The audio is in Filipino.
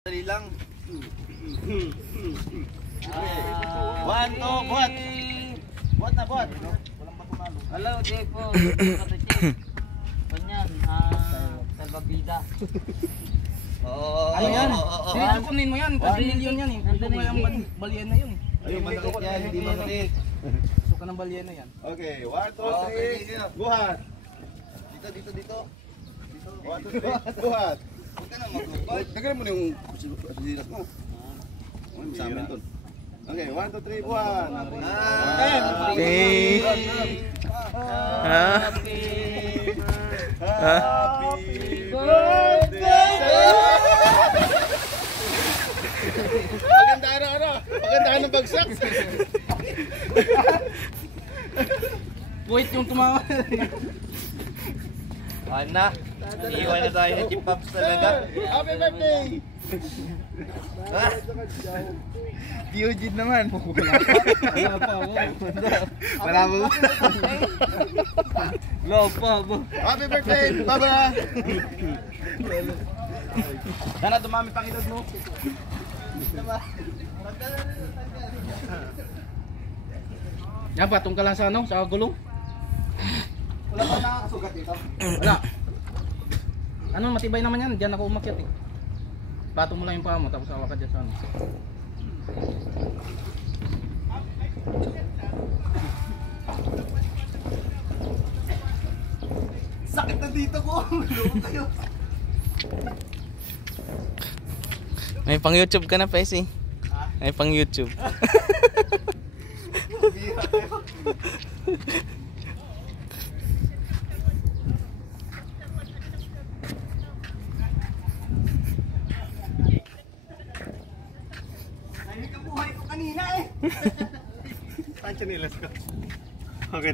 Dali lang. One, two, buhat. Buhat na, buhat. Walang matumalo. Hello, Jepo. Ganyan, salvavida. Ano yan? Dito kunin mo yan, kasi milyon yan eh. Gusto mo yung balyen na yun eh. Ayun, malakit yan, hindi malakit. Gusto ka ng balyen na yan. Okay, one, two, three. Buhat. Dito. Dito. One, two, three. Buhat. Huwag ka na mag-buhat. Nagalan mo na yung silas mo. Sa amin to. Okay, one, two, three. Buhat. Happy birthday! Pagandaan ng bagsak. Wait, yung tumawa. Ana, iiwan na tayo ng Chip Pops talaga. Happy birthday! Diogid naman. Wala pa. Wala mo. Lopa ba? Happy birthday, Baba! Sana dumami pang edad mo. Yan, patong ka lang sa ano, sa gulong. Wala pa nakakasugat dito. Wala. Ano, matibay naman yan. Diyan ako umakyat eh. Patong mo lang yung paa mo, tapos awa ka dyan sa ano. Sakit na dito ko. Loob kayo. May pang YouTube ka na, Pesi. May pang YouTube. Nahimik ang buhay ko kanina eh. Pancha nilas ko. Okay na.